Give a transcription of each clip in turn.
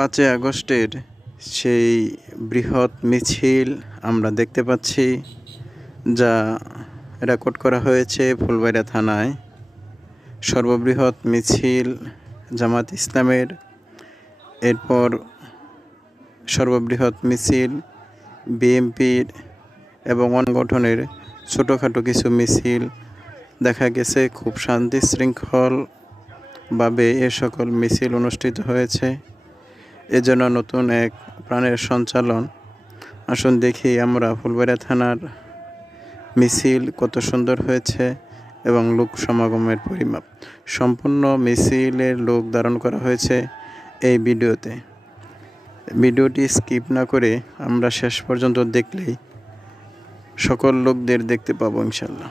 পাঁচই আগস্টের সেই বৃহৎ মিছিল আমরা দেখতে পাচ্ছি, যা রেকর্ড করা হয়েছে ফুলবাড়িয়া থানায়। সর্ববৃহৎ মিছিল জামাত ইসলামের। এরপর সর্ববৃহৎ মিছিল বিএনপির এবং সংগঠনের ছোটোখাটো কিছু মিছিল। দেখা গেছে, খুব শান্তি শৃঙ্খলভাবে এ সকল মিছিল অনুষ্ঠিত হয়েছে। এজন্য নতুন এক প্রাণের সঞ্চালন। আসুন দেখি আমরা ফুলবাড়িয়া থানার মিছিল কত সুন্দর হয়েছে এবং লোক সমাগমের পরিমাপ। সম্পূর্ণ মিছিলের লোক ধারণ করা হয়েছে এই ভিডিওতে। ভিডিওটি স্কিপ না করে আমরা শেষ পর্যন্ত দেখলেই সকল লোকদের দেখতে পাবো ইনশাল্লাহ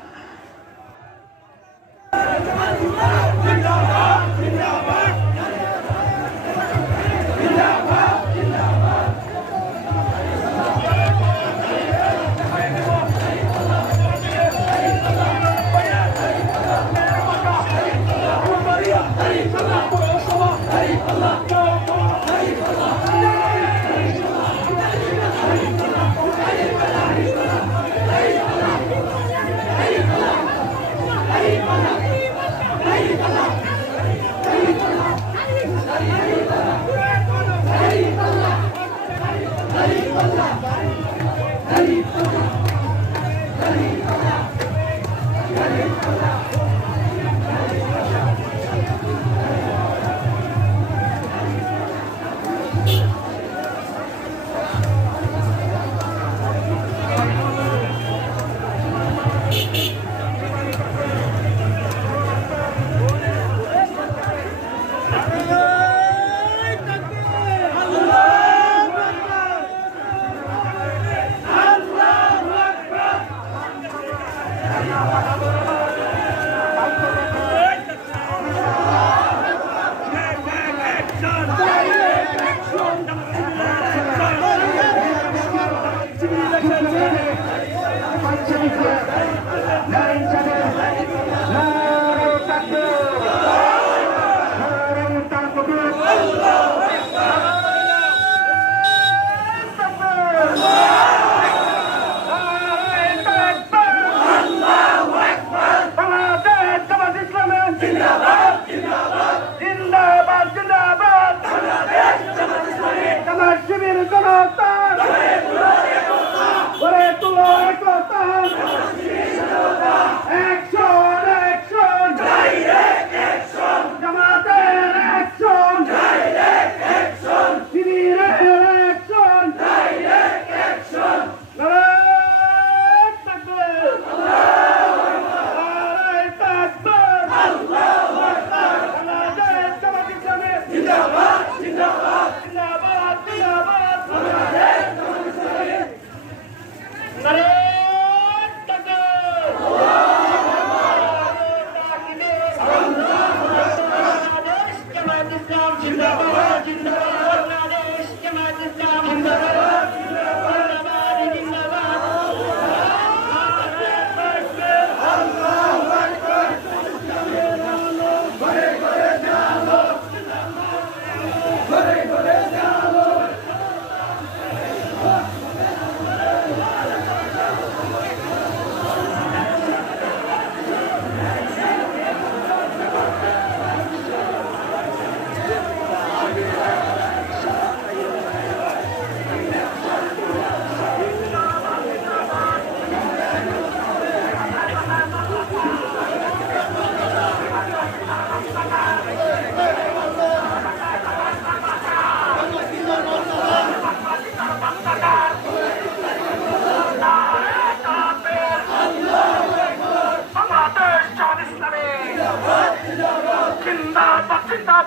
বাংলাদেশ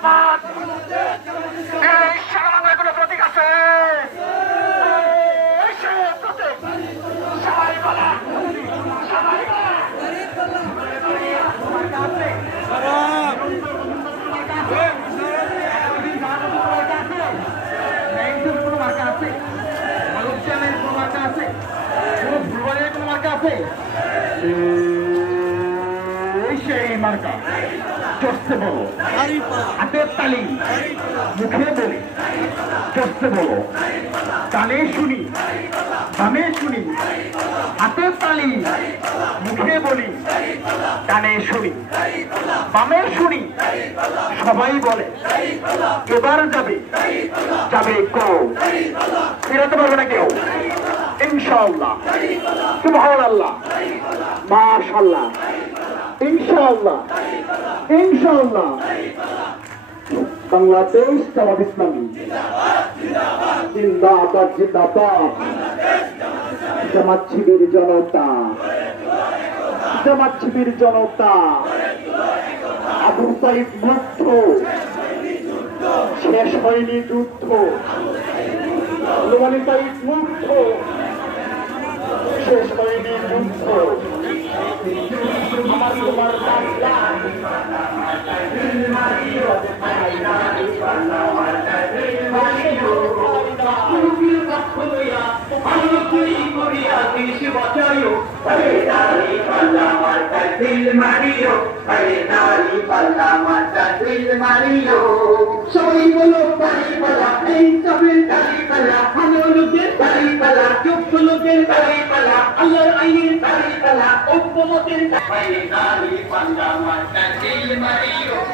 জিন্দাবাদ এই সারা কোনো প্রতীক আছে আছে কোনো ভুলবাড়ির কোনো মার্কা আছে চড়তে বলো হাতের তালি মুখে বলি, চোখে বলো। কানে শুনি কানে শুনি। হাতের তালি মুখে বলি, কানে শুনি। বামে শুনি, সবাই বলে, এবার যাবে যাবে কো ফিরাতে পারবে না কেউ। ইনশাআল্লাহ। সুবহানাল্লাহ। মাশাআল্লাহ। ইনশাআল্লাহ। ইনশাআল্লাহ। বাংলাদেশ জামাত ইসলামী। জিন্দাবাদ জিন্দাবাদ। জামাত শিবির জনতা। জামাত শিবির জনতা। আবু সাইদ মুক্ত। শেষ হয়নি যুদ্ধ। নোমানি সাইদ শেষ হয়নি যুদ্ধ। আমার তোমার el marido, arenal y la marido. Soy bolo paripala, entabel paripala, anologel paripala, yopologel paripala, alarayel paripala, opomodel paripala, arenal y la marido.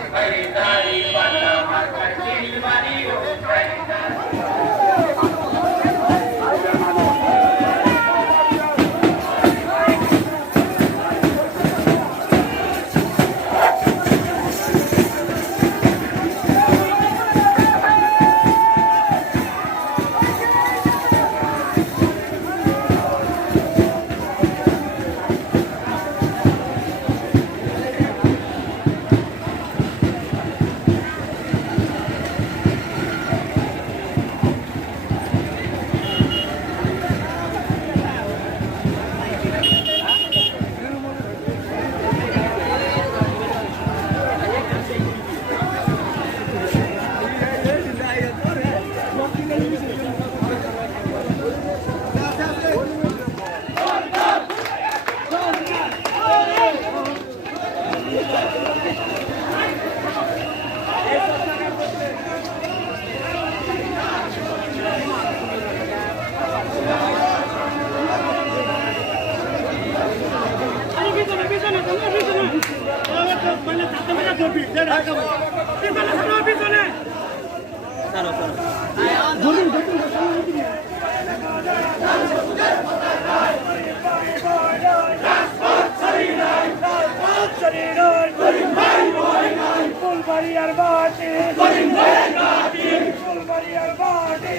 ধরবি পিছনে সরো পিছনে। ফুলবাড়িয়ার বাটি। ফুলবাড়িয়ার বাটি।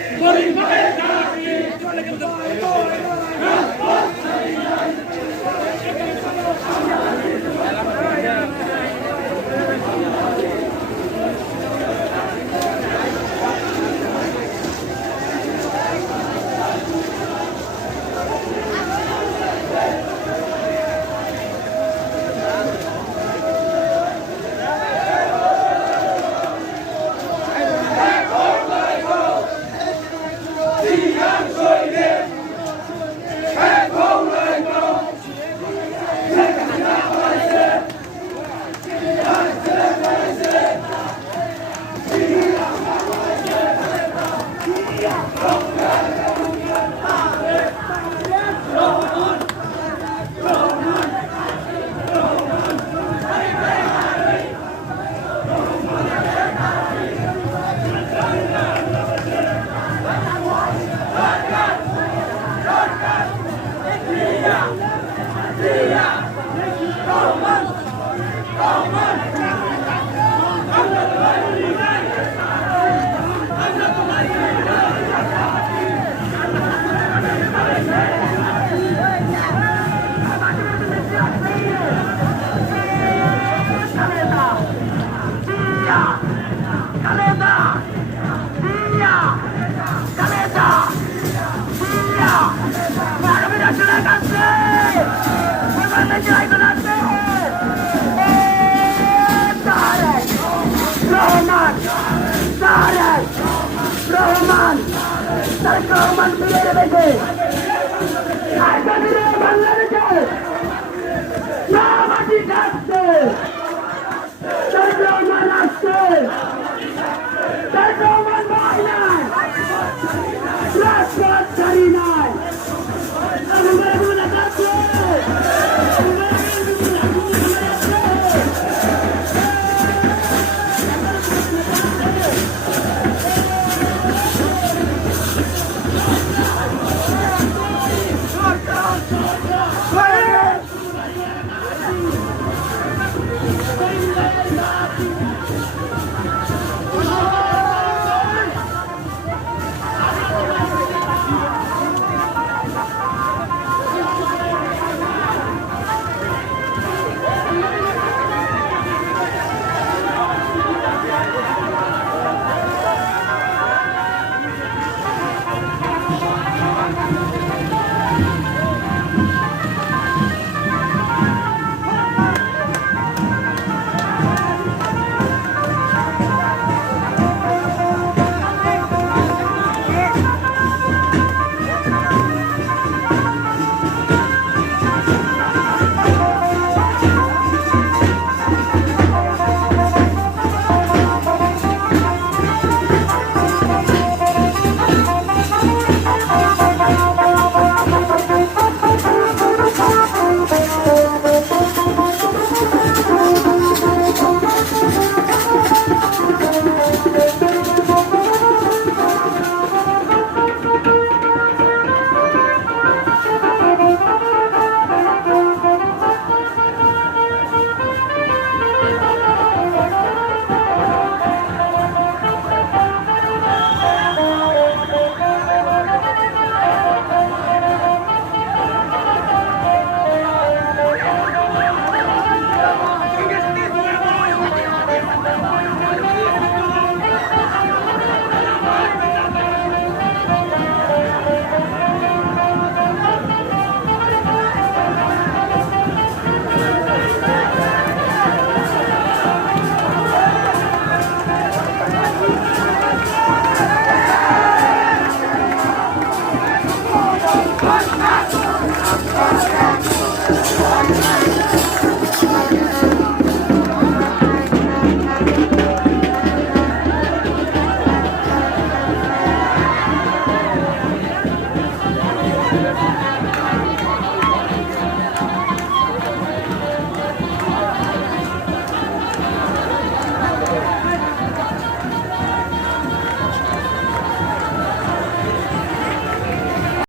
Omar Miguel de